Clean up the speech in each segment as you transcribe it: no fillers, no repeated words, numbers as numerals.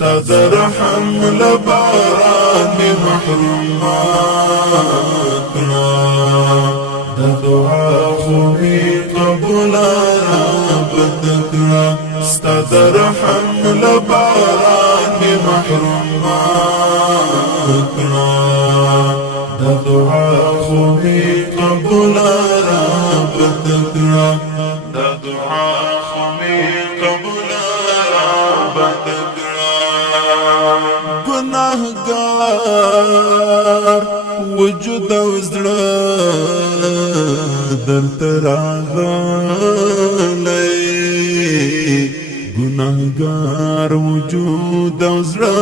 ستا د رحم له باران مې محروم مه کړه د دعا خو مې قبوله رب ته کړه ستا د رحم له باران مې محروم مه کړه د دعا خو مې قبوله رب ته کړه د دعا خو مې قبوله رب ته گناهگار وجود او زړه درته راغلی گناهگار وجود او زړه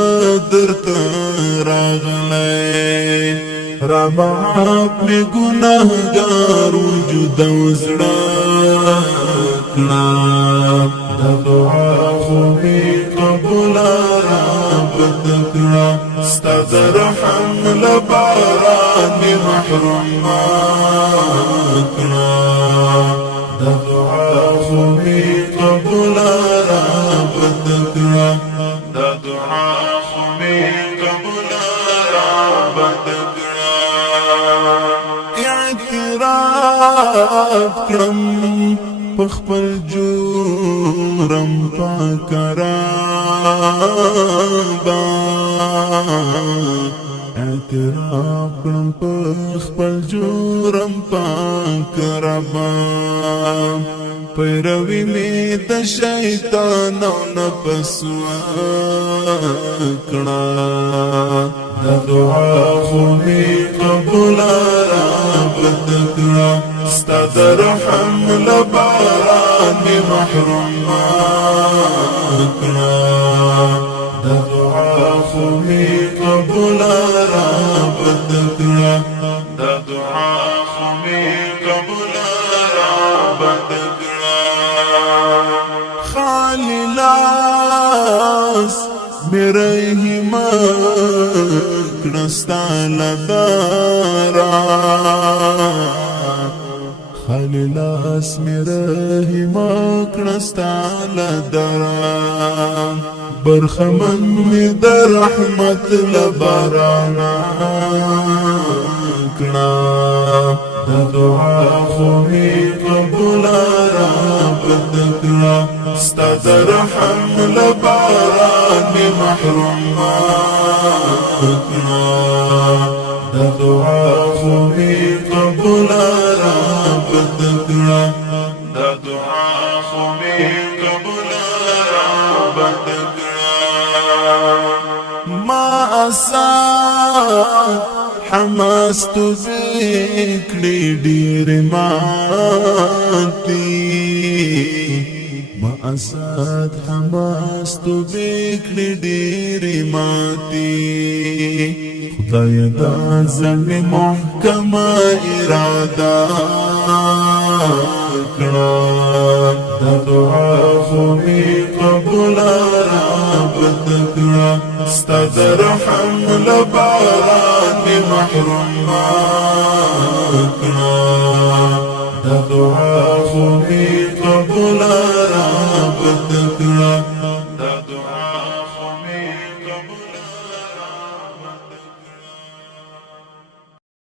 درته راغلی را معاف کړې گناهگار وجود او زړه کړه د دعا خو مې قبوله ستا د رحم له باران مې محروم مه کړه د دعا خو مې قبوله رب ته کړه د دعا خو مې قبوله رب ته کړه اعتراف کړم په خپل جرم پاک ربا اعتراف کړم په خپل جرم پاک ربا پیروي مې د شیطان او نفس وکړه د دعا خو مې قبوله رب ته کړه ستا د رحم له باران مې محروم مه کړه د دعا خو مې قبوله رب ته کړه د دعا خو مې قبوله رب ته کړه خالی لاس مې رحمه کړه ستا له داره خالی لاس مې رحمه کړه ستا له دره برخمن مې د رحمت له بارانه کړه د دعا خو مې قبوله رب ته کړه ستا د رحم له باران مې محروم مه کړه د دعا خو مې قبوله رب ته کړه د دعا خو مې قبوله رب ته ما اسات حماس تو ذکری ډیر ماتي ما اسات حماس تو ذکری ډیر ماتي خدای دا زمي محکمه اراده کړه د دعا خو مې قبوله رب ته کړه ستا د رحم له باران مې محروم مه کړه د دعا